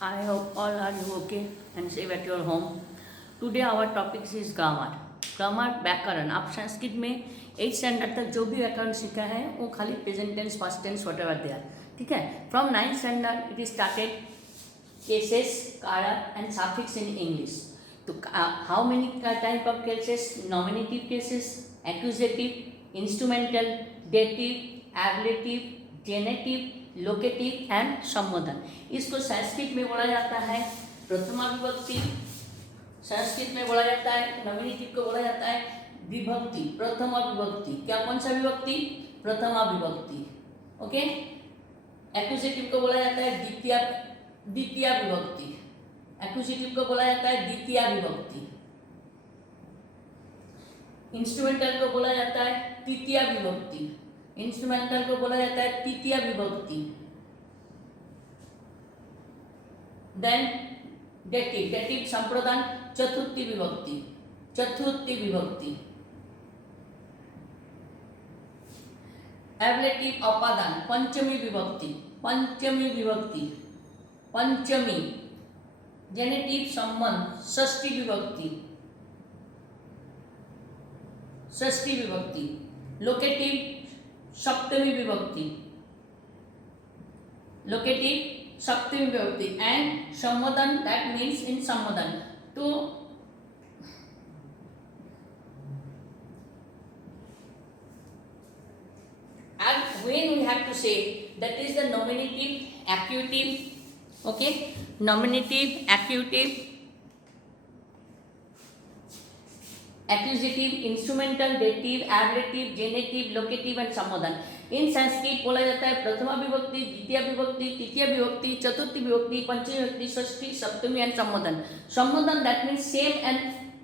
I hope all are you okay and safe at your home. Today our topic is grammar. Grammar व्याकरण. आप संस्कृत में 8th standard तक जो भी व्याकरण सीखा है वो खाली present tense, past tense, whatever they are. ठीक है. From 9th standard it is started cases, कारक and suffix in English. तो how many type of cases? Nominative cases, accusative, instrumental, dative, ablative, genitive, locative and संबोधन. इसको संस्कृत में बोला जाता है प्रथमा विभक्ति. संस्कृत में बोला जाता है नॉमिनेटिव को बोला जाता है विभक्ति, प्रथमा विभक्ति. क्या कौन सा विभक्ति? प्रथमा विभक्ति. ओके. एक्यूजेटिव को बोला जाता है द्वितीय विभक्ति. एक्यूजेटिव को बोला जाता है द्वितीय विभक्ति. इंस्ट्रूमेंटल को बोला जाता है तृतीय विभक्ति. इंस्ट्रूमेंटल को बोला जाता है तृतीय विभक्ति. Then dative. डेटिव संप्रदान चतुर्थी विभक्ति. चतुर्थी विभक्ति. एब्लेटिव अपादान पंचमी विभक्ति. पंचमी विभक्ति. पंचमी. जेनेटिव संबंध षष्ठी विभक्ति. षष्ठी विभक्ति. लोकेटिव सप्तमी विभक्ति. लोकेटिव सप्तमी विभक्ति. एंड संबोधन दैट मीन्स इन संबोधन. तो and when we have to say that is the nominative, accusative. Okay, nominative, accusative, accusative, instrumental, dative, ablative, genitive, locative and संबोधन. इन संस्कृत बोला जाता है प्रथमा विभक्ति, द्वितीय विभक्ति, तृतीय विभक्ति, चतुर्थी विभक्ति, पंचमी विभक्ति, षष्ठी, सप्तमी एंड संबोधन. संबोधन दैट मीन्स सेम एंड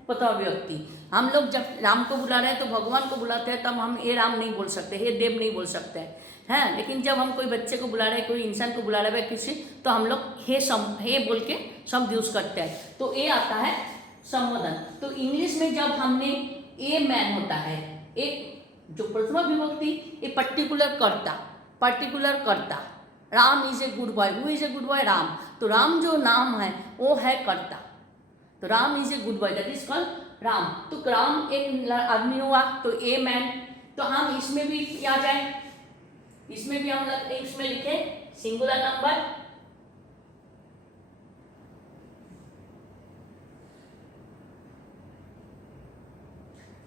प्रथमा विभक्ति. हम लोग जब राम को बुला रहे हैं तो भगवान को बुलाते हैं, तब हम हे राम नहीं बोल सकते, हे देव नहीं बोल सकते हैं. लेकिन जब हम कोई बच्चे को बुला रहे हैं, कोई इंसान को बुला रहे हैं किसी, तो हम लोग हे बोल के शब्द यूज करते हैं. तो ये आता है संबोधन. तो इंग्लिश में जब हमने ए मैन होता है, एक जो प्रथमा विभक्ति ये पर्टिकुलर कर्ता. Ram is a good boy. Who is a good boy? Ram. तो राम जो नाम है वो है कर्ता. तो Ram is a good boy that is called Ram. तो राम एक आदमी हुआ तो ए मैन. तो हम इसमें भी क्या जाए, इसमें भी हम इसमें लिखे singular number.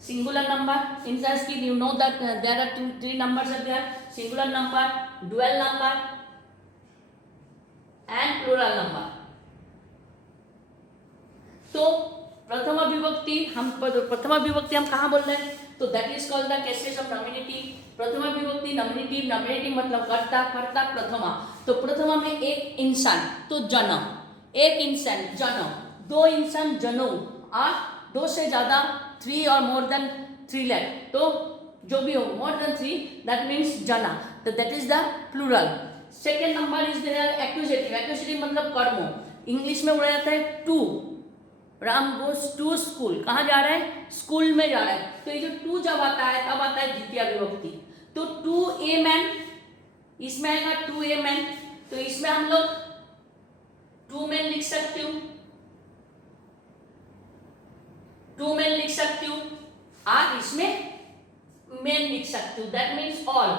Singular number in Sanskrit you know that there are three numbers are there: singular number, dual number and plural number. तो प्रथमा विभक्ति हम कहाँ बोल रहे हैं? तो that is called the cases of nominative. प्रथमा विभक्ति नॉमिनेटिव. नॉमिनेटिव मतलब कर्ता प्रथमा. तो प्रथमा में एक इंसान तो जन्म. एक इंसान जन्म. दो इंसान जन्म. और दो से ज्यादा 3 और मोर देन 3 lakh. तो जो भी हो मोर देन 3 दैट मीन्स जना. तो that is the plural. Second number is there accusative. Accusative मतलब कर्म. इंग्लिश में बोला जाता है to. Ram goes to school. कहाँ जा रहा है? स्कूल में जा रहा है. तो ये जो टू जब आता है तब आता है द्वितीय विभक्ति. तो टू ए मैन, इसमें आएगा टू ए मैन. तो इसमें हम लोग टू मैन लिख सकते हो. टू मैन लिख सकती हूँ. और इसमें मैन लिख सकती हूँ. That means all.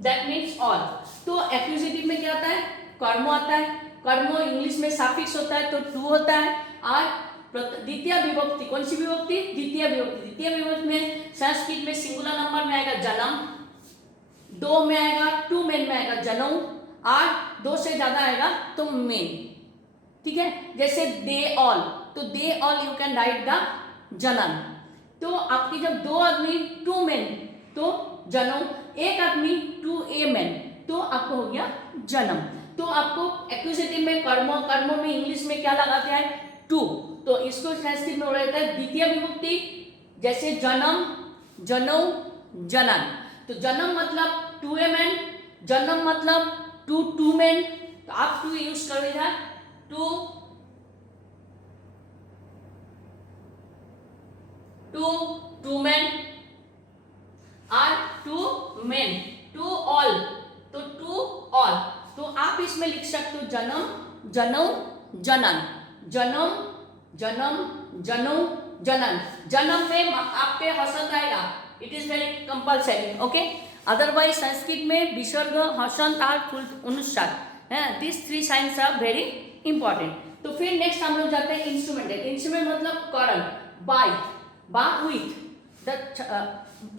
That means all. तो एक्यूजेटिव में क्या आता है? कर्म आता है. कर्म इंग्लिश में सफिक्स होता है तो टू होता है. और द्वितीय विभक्ति कौन सी विभक्ति? द्वितीय विभक्ति. द्वितीय विभक्ति में संस्कृत में सिंगुलर नंबर में आएगा जन्म. दो में आएगा टू मैन में आएगा जन्म. और दो से ज्यादा आएगा तो मेन. ठीक है. जैसे दे ऑल. तो they all you can right the जनम. तो आपकी जब दो आदमी टू मैन तो जनम. एक आदमी टू ए मैन तो आपको हो गया जन्म. तो आपको एक्यूजेटिव में कर्म में इंग्लिश में क्या लगाते हैं? टू. तो इसको संस्कृत में बोला जाता है द्वितीय विभक्ति. जैसे जन्म, जनऊ, जनन. तो जन्म मतलब टू ए मैन. जन्म मतलब टू मैन. तो आप टू यूज करो इधर. टू मैन और टू मेन. To all. तो टू ऑल. आप इसमें लिख सकते हो जन्म, जनौ, जनन, जन्म, जन्म, जनौ, जनन। जन्म में आपके हसंत आएगा, it is very compulsory, okay. Otherwise Sanskrit में विसर्ग, हसंत और फुल अनुस्वार है, this 3 science are very important. तो फिर नेक्स्ट हम लोग जाते हैं इंस्ट्रूमेंट। इंस्ट्रूमेंट मतलब कारण, बाय, बा विथ, द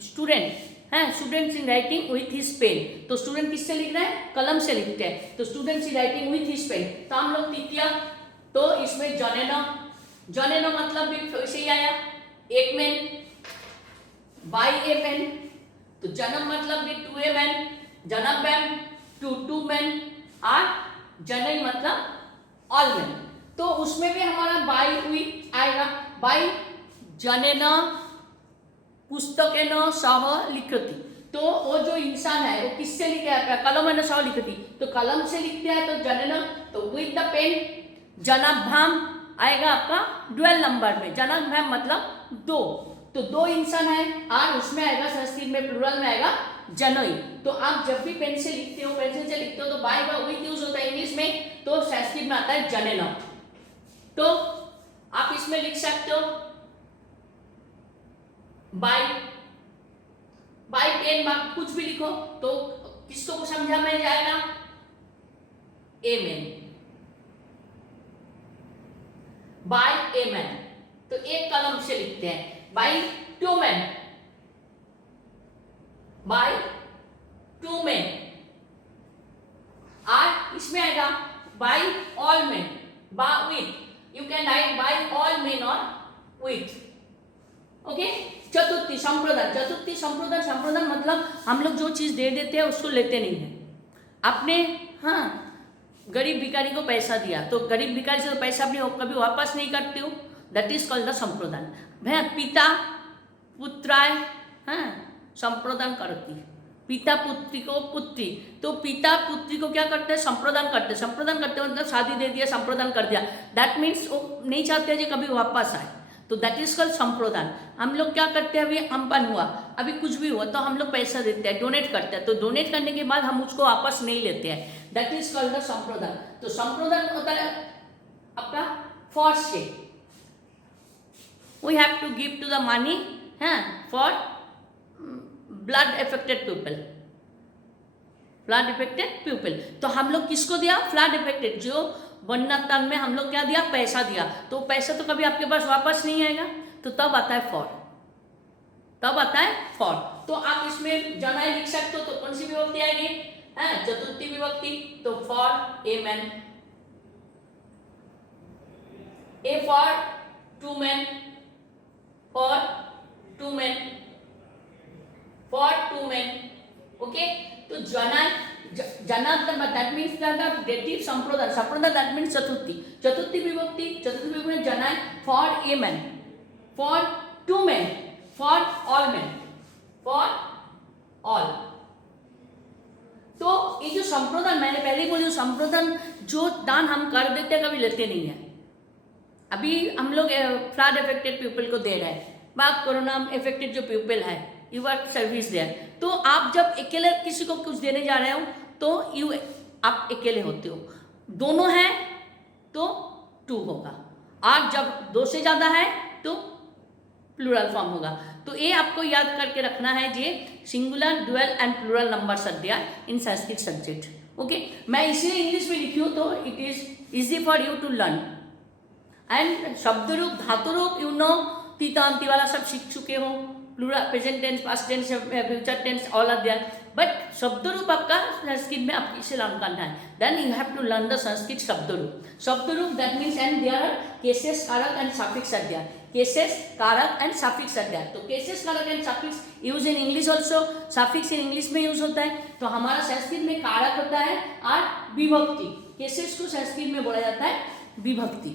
स्टूडेंट है, students in writing with his pen. तो स्टूडेंट किससे लिख रहे हैं, कलम से लिखते हैं, तो students in writing with his pen. तो हम लोग तृतीया, तो इसमें जनेन, जनेन मतलब भी वैसे ही आया, एक मैन, बाय ए मैन। तो जन्म मतलब भी टू ए मैन, जन्म मैन, टू मैन, और जनन मतलब ऑल मैन। तो उसमें भी हमारा बाय विथ आएगा, बाय जनेन पुस्तकेन सह लिखति। तो वो जो इंसान है वो किससे लिखे, कलमेन सह लिखति, तो कलम से लिखते हैं तो जनेन। तो विथ द पेन, जनाभ्याम आएगा आपका डुअल नंबर में, जनाभ्याम मतलब 2, तो 2 इंसान है, और उसमें आएगा संस्कृत में प्लूरल में आएगा जनोई। तो आप जब भी पेन से लिखते हो, पेंसिल से लिखते हो, तो बाय का विथ यूज होता है इंग्लिश में, तो संस्कृत में आता है जनेन। तो आप इसमें लिख सकते हो बाय, बाय पेन, कुछ भी लिखो तो किसको को समझा में जाएगा, a man, by a man. तो एक कलम से लिखते हैं, by two man, by two man, और इसमें आएगा by all man, by with, you can write by all man और विथ, ओके। चतुर्थी संप्रदान, चतुर्थी संप्रदान, संप्रदान मतलब हम लोग जो चीज दे देते हैं उसको लेते नहीं है। आपने हाँ गरीब भिखारी को पैसा दिया, तो गरीब भिखारी से तो पैसा अपने कभी वापस नहीं करते हो, दैट इज कॉल्ड द संप्रदान। भैया पिता पुत्राय, हाँ संप्रदान करती, पिता पुत्री को पुत्री, तो पिता पुत्री को क्या करते हैं, संप्रदान करते हैं। संप्रदान करते मतलब शादी दे दिया, संप्रदान कर दिया, दैट मीन्स वो नहीं चाहते कि कभी वापस आए, तो दैट इज कॉल्ड संप्रदान। हम लोग क्या करते हैं, अभी अम्पन हुआ, अभी कुछ भी हुआ, तो हम लोग पैसा देते हैं, डोनेट करते हैं, तो डोनेट करने के बाद हम उसको वापस नहीं लेते हैं, दैट इज कॉल्ड द संप्रदान। तो संप्रदान होता है आपका फॉर से, we have to give to the money है for blood affected people, flood affected people. तो हम लोग किसको दिया, फ्लड अफेक्टेड, जो वन्यतान में हम लोग क्या दिया, पैसा दिया, तो पैसा तो कभी आपके पास वापस नहीं आएगा, तो तब आता है फॉर, तब आता है फॉर। तो आप इसमें जनाए लिख सकते हो, तो कौन सी विभक्ति आएगी, है चतुर्थी विभक्ति, तो for a man, a for to man, for to man, for to man, okay. तो जना, जना दैट मीन्स द डेटिव संप्रदान, संप्रदान दैट मीन्स चतुर्थी, चतुर्थी विभक्ति, चतुर्थी विभक्ति जना for a man, for to man, for all man, for all. तो ये जो संप्रदान मैंने पहले ही बोली, संप्रदान जो दान हम कर देते हैं कभी लेते नहीं है। अभी हम लोग फ्लड अफेक्टेड पीपल को दे रहे हैं, बात कोरोना अफेक्टेड जो पीपल है, यू आर सर्विस देयर, तो आप जब अकेले किसी को कुछ देने जा रहे हो तो यू आप अकेले होते हो, दोनों हैं तो 2 होगा, और जब 2 से ज़्यादा है तो प्लूरल फॉर्म होगा। तो ये आपको याद करके रखना है, ये singular dual and plural numbers are there in Sanskrit subject, okay. मैं इसलिए इंग्लिश में लिखी हूँ, तो it is easy for you to learn. And शब्द रूप, धातु रूप यू नो, तीता अंति वाला सब सीख चुके हो, plural, present tense, past tense, future tense, all are there, but शब्द रूप आपका संस्कृत में आपको इसे लर्न करना है, then you have to learn the Sanskrit शब्द रूप। शब्द रूप that means, and there are cases, कारक and suffix are there, cases, कारक एंड सफिक्स आर देयर। तो केसेस, कारक and suffix use in English also, suffix in English में use होता है, तो हमारा संस्कृत में कारक होता है और विभक्ति, केसेस को संस्कृत में बोला जाता है विभक्ति,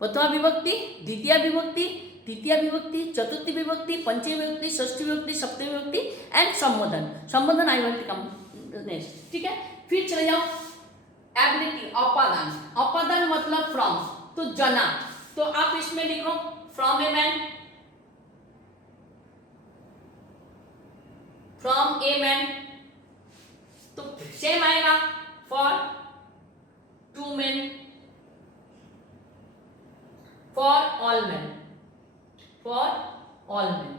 प्रथमा विभक्ति, द्वितीय विभक्ति, तृतीय विभक्ति, चतुर्थी विभक्ति, पंचमी विभक्ति, षष्ठी विभक्ति, सप्तमी विभक्ति एंड संबोधन। संबोधन आई विल कम नेक्स्ट, ठीक है। फिर चले जाओ एबिलिटी, अपादान, अपादान मतलब फ्रॉम, तो जना, तो आप इसमें लिखो from a man, from a man, तो सेम आएगा for two men, for all men, for all men.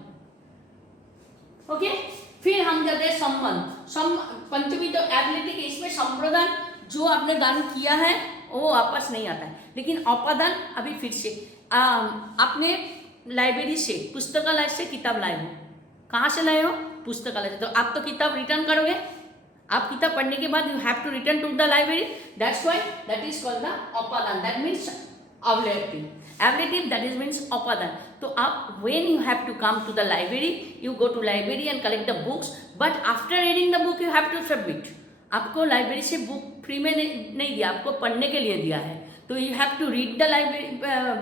Okay, फिर हम जाते हैं संबंध। पंचमी तो एबिलिटी के, इसमें संप्रदान जो आपने दान किया है वो वापस नहीं आता है, लेकिन अपादान अभी फिर से आपने लाइब्रेरी से, पुस्तकालय से किताब लाए हो, कहाँ से लाए हो? पुस्तकालय से। तो आप तो किताब रिटर्न करोगे, आप किताब पढ़ने के बाद you have to return to the library, that's why that is called the अपादान, that means ablative. Ablative, that is means अपादान। तो आप when you have to come to the library, you go to library and collect the books, but after reading the book you have to submit। आपको library से book free में नहीं दिया, आपको पढ़ने के लिए दिया है, तो you have to read the library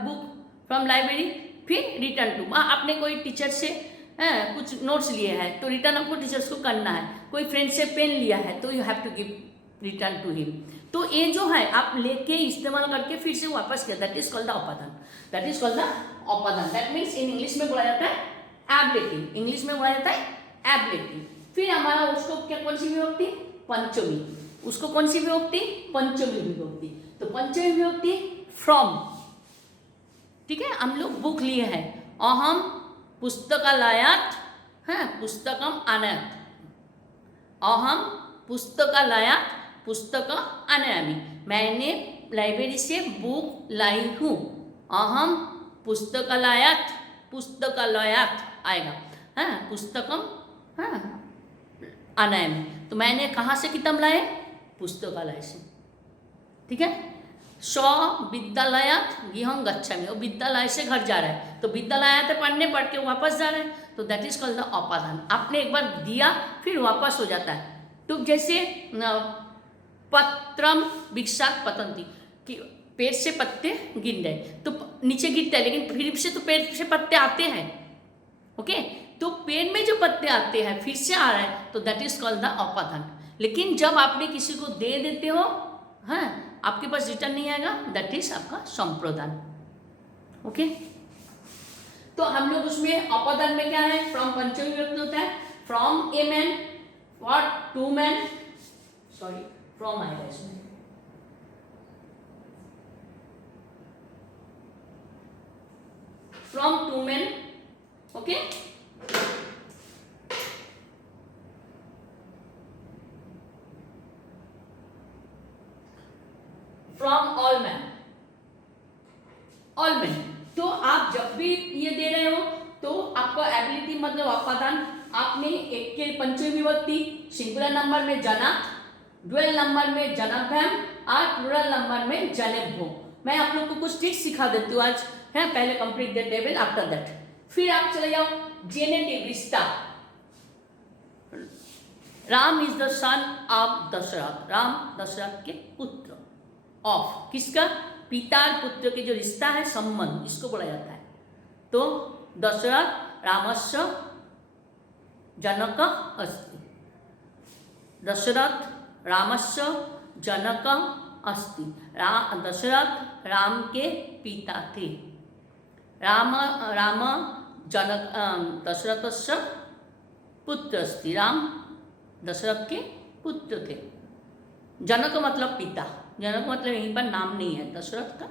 book from library, फिर रिटर्न टू। आपने कोई टीचर से कुछ नोट्स लिए हैं तो रिटर्न आपको टीचर्स को करना है, कोई फ्रेंड से पेन लिया है तो you have to give return to him. तो ये जो है आप लेके इस्तेमाल करके फिर से वापस किया, दैट इज कॉल्ड द अपादान, दैट इज कॉल्ड द अपादान। दैट मीन्स इन इंग्लिश में बोला जाता है एब्लेटिव, इंग्लिश में बोला जाता है एब्लेटिव। फिर हमारा उसको क्या, कौन सी विभक्ति? पंचमी। उसको कौन सी विभक्ति? पंचमी विभक्ति। तो पंचमी विभक्ति फ्रॉम, ठीक है, हम लोग बुक लिए हैं, अहम पुस्तकालयात, हाँ, पुस्तकम आनयात, अहम पुस्तकालयात पुस्तक आनयामि, मैंने लाइब्रेरी से बुक लाई हूँ, अहम पुस्तकालयात, पुस्तकालयात आएगा, हाँ, पुस्तकम, हाँ, आनयामि, तो मैंने कहाँ से किताब लाए? पुस्तकालय से, ठीक है। स्व विद्यालयात गृहं गच्छामि, वो विद्यालय से घर जा रहा है, तो विद्यालय आया तो पढ़ने, पढ़ के वापस जा रहा है, तो दैट इज कॉल्ड द अपादान। आपने एक बार दिया फिर वापस हो जाता है। तो जैसे पत्रम भिक्षाक पतंती, कि पेड़ से पत्ते गिर गए, तो नीचे गिरता है, लेकिन फिर से तो पेड़ से पत्ते आते हैं, ओके, तो पेड़ में जो पत्ते आते हैं फिर से आ रहा है, तो दैट इज कॉल्ड द अपादान। लेकिन जब आपने किसी को दे देते हो, हाँ, आपके पास रिटर्न नहीं आएगा, दैट इज आपका संप्रदान, ओके। तो हम लोग उसमें अपादान में क्या है? फ्रॉम पंचमी विभक्ति होता है, from a man, for to man, sorry from आएगा इसमें, from two man, okay. From all man, all man. तो आप जब भी ये दे रहे हो तो आपका एबिलिटी मतलब अपादान, आपने एक के पंचमी विभक्ति सिंगुलर नंबर में जना, ड्यूअल नंबर में जनाभ्याम और प्लूरल नंबर में जनेभ्यो। मैं आप लोग को कुछ ट्रिक्स सिखा देती हूँ आज, है, पहले complete the table, after that फिर आप चले जाओ जेनेटिव रिश्ता। Ram is the son of Dasharath, Ram Dasharath के पुत्र, ऑफ किसका? पिता और पुत्र के जो रिश्ता है, संबंध, इसको बोला जाता है। तो दशरथ रामस्य जनक अस्ति, दशरथ रामस्य जनक अस्ति, दशरथ राम के पिता थे, राम जनक दशरथस्य पुत्र अस्ति, राम दशरथ के पुत्र थे। जनक मतलब पिता, जनक मतलब यहीं पर नाम नहीं है दशरथ का,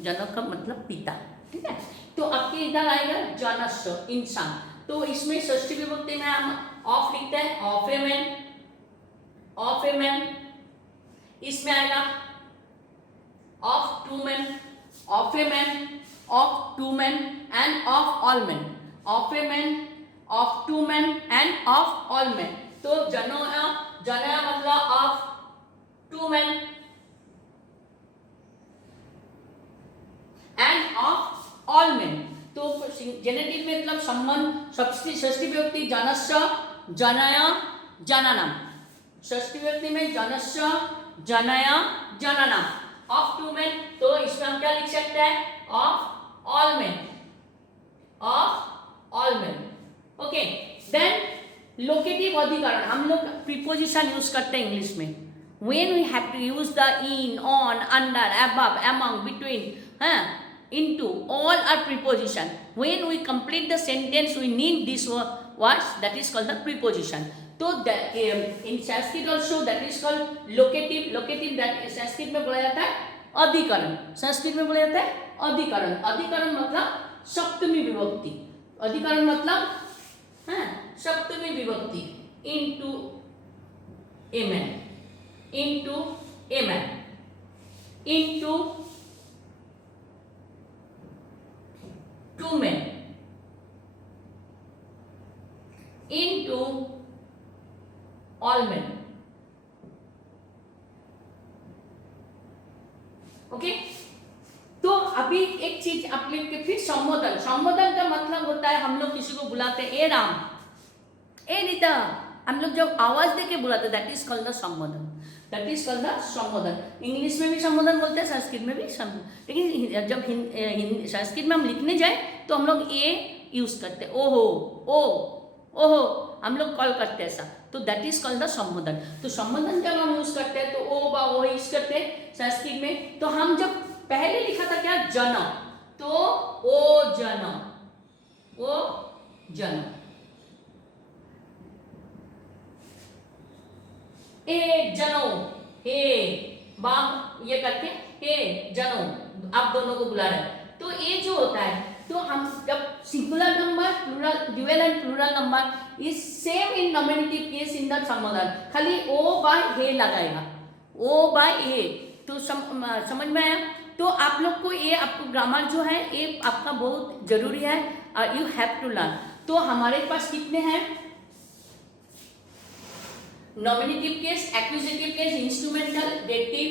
जनक का मतलब पिता, ठीक है। तो आपके इधर आएगा जनस्य, इंसान, तो इसमें षष्ठी विभक्ति में हम ऑफ लिखते हैं, of a man, of a man. इसमें आएगा of two man, of a man, of two man and of all man, of a man, of two man and of all man. तो जनया, जनया मतलब of two man and of all man. तो genitive में मतलब संबंध, षष्ठी विभक्ति जनस्य, जनया, जनानाम, षष्ठी विभक्ति में जनस्य, जनया, जनानाम, ऑफ टू मैन, तो इसमें हम क्या लिख सकते हैं? Of all man, of all man, okay. Then locative अधिकरण, हम लोग प्रीपोजिशन यूज करते हैं इंग्लिश में, when we have to use the in, on, under, above, among, between, into, all are preposition. When we complete the sentence we need this words, that is called the preposition. तो in Sanskrit also that is called locative. Locative that Sanskrit में बोला जाता है अधिकरण। संस्कृत में बोला जाता है अधिकरण। अधिकरण मतलब सप्तमी विभक्ति। अधिकरण मतलब सप्तमी विभक्ति into a man, into a man, into two man, into all man. Okay, तो अभी एक चीज आप लिख के फिर संबोधन। संबोधन का मतलब होता है हम लोग किसी को बुलाते हैं, ए राम, ए रीता, हम लोग जब आवाज देके बुलाते, दैट इज कॉल्ड द संबोधन। दैट इज कॉल्ड द संबोधन। इंग्लिश में भी संबोधन बोलते हैं, संस्कृत में भी संबोधन। लेकिन जब संस्कृत में हम लिखने जाए तो हम लोग ए यूज करते हैं, ओहो, ओ, ओहो, हम लोग कॉल करते हैं ऐसा, तो दैट इज कॉल्ड द संबोधन। तो संबोधन जब हम यूज करते हैं तो ओ बा ओ यूज करते हैं संस्कृत में। तो हम जब पहले लिखा था क्या जन, तो ओ जन, ओ जन, ए जनो, हे बा ये करके हे जनो, आप दोनों को बुला रहे हैं। तो ये जो होता है, तो हम जब singular number, plural, dual and plural number is same in nominative case in the संबोधन, खाली ओ बाय हे लगाएगा, ओ बाय ए। तो समझ में आया? तो आप लोग को ये, आपको ग्रामर जो है ये आपका बहुत जरूरी है, यू हैव टू लर्न। तो हमारे पास कितने हैं? Nominative case, accusative case, instrumental, dative,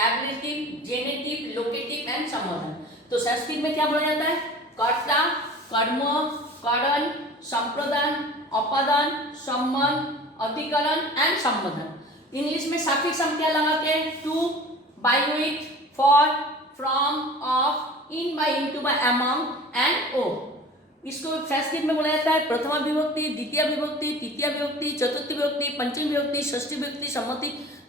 ablative, generative, locative and संबोधन। तो संस्कृत में क्या बोला जाता है? कर्ता, कर्म, करण, संप्रदान, अपादान, संबंध, अधिकरण एंड संबोधन। इंग्लिश में साफिक्स हम क्या लगाते हैं? To, by, with, for, from, of, in, by, into, by, among and ओ। इसको संस्कृत में बोला जाता है प्रथमा विभक्ति, द्वितीय विभक्ति, तृतीय विभक्ति, चतुर्थी विभक्ति, पंचमी विभक्ति, षष्ठी विभक्ति,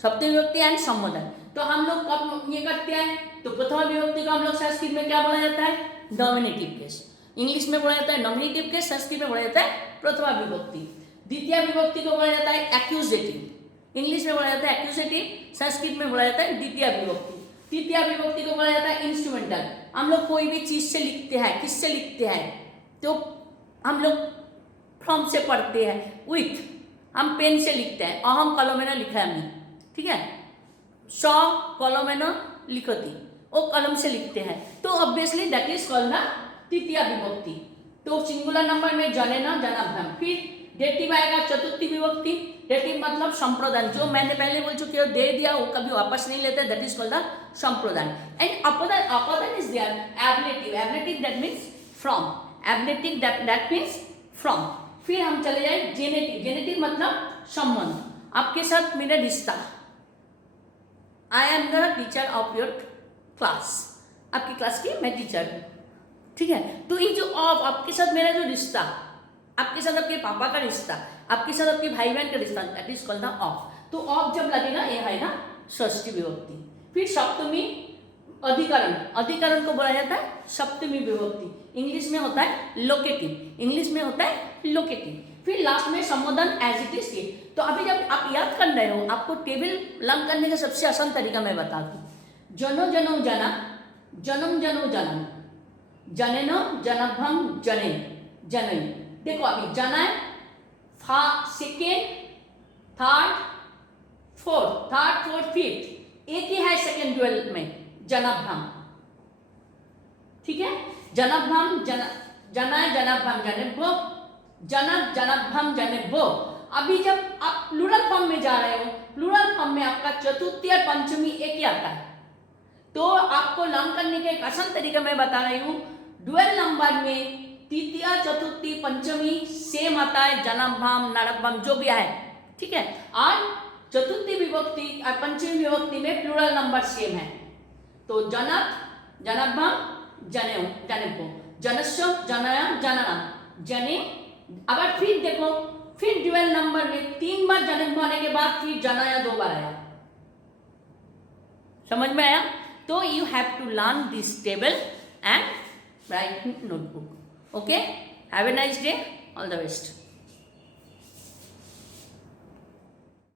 सप्तमी विभक्ति एंड संबोधन। तो हम लोग कब ये करते हैं? तो प्रथमा विभक्ति को हम लोग संस्कृत में क्या बोला जाता है? Nominative case. इंग्लिश में बोला जाता है नॉमिनेटिव केस, संस्कृत में बोला जाता है प्रथमा विभक्ति। द्वितीय विभक्ति को बोला जाता है एक्यूजेटिव। इंग्लिश में बोला जाता है एक्यूजेटिव, संस्कृत में बोला जाता है द्वितीय विभक्ति। तृतीय विभक्ति को बोला जाता है इंस्ट्रूमेंटल। हम लोग कोई भी चीज से लिखते हैं, किससे लिखते हैं? तो हम लोग फ्रॉम से पढ़ते हैं, विथ हम पेन से लिखते हैं, अहम कलमेन लिखा है हमने, ठीक है, स कलमेन लिखती, वो कलम से लिखते हैं। तो obviously that is called the तृतीय विभक्ति। तो सिंगुलर नंबर में जनेन, जनाभ्याम। फिर डेटिव आएगा चतुर्थी विभक्ति। डेटिव मतलब संप्रदान, जो मैंने पहले बोल चुकी हूँ, दे दिया वो कभी वापस नहीं लेते, दैट इज कॉल्ड द संप्रदान। एंड अपादान, अपादान is there ablative. Ablative that means from, ablative that means from. फिर हम चले जाए जेनेटिव। जेनेटिव मतलब संबंध, आपके साथ मेरा रिश्ता। I am the teacher of your class, आपकी क्लास की मैं टीचर हूँ, ठीक है। तो ये जो ऑफ, आपके साथ मेरा जो रिश्ता, आपके साथ आपके पापा का रिश्ता, आपके साथ आपके भाई बहन का रिश्ता, that is called the of. तो ऑफ जब लगेगा ये है ना षष्ठी विभक्ति। फिर सप्तमी अधिकरण, अधिकरण को बोला जाता है सप्तमी विभक्ति। इंग्लिश में होता है लोकेटिव, इंग्लिश में होता है लोकेटिव। फिर लास्ट में संबोधन एज इट इज। तो अभी जब आप याद कर रहे हो, आपको टेबल लर्न करने का सबसे आसान तरीका मैं बता दूं। जनो जनो जना, जनम जनो जनम, जनेन जनभम जने, जनई। देखो अभी जना है, सेकेंड, थर्ड, फोर्थ, फिफ्थ, एक ही है सेकेंड ड्यूअल में जनाभ्याम, ठीक है। जनाभ्याम, जनाय जनाभ्याम जनेभ्यो, जनक जनाभ्याम जनेभ्यो। अभी जब आप प्लूरल फॉर्म में जा रहे हो, प्लूरल फॉर्म में आपका चतुर्थी और पंचमी एक ही आता है। तो आपको लर्न करने का एक आसान तरीका मैं बता रही हूँ। ड्यूअल नंबर में तृतीय, चतुर्थी, पंचमी सेम आता है, जनाभ्याम, नरभ्याम जो भी है, ठीक है। और चतुर्थी विभक्ति और पंचमी विभक्ति में प्लूरल नंबर सेम है। तो जनक, जनाभ्याम, जनेऊ, जनेभ्यो, जनस्व, जनया, जनना, जने। अगर फिर देखो, फिर ड्यूअल नंबर में 3 बार जनेभ्यो आने के बाद फिर जनाया 2 बार आया। समझ में आया? तो you have to learn this table and write in notebook. Okay, have a nice day, all the best.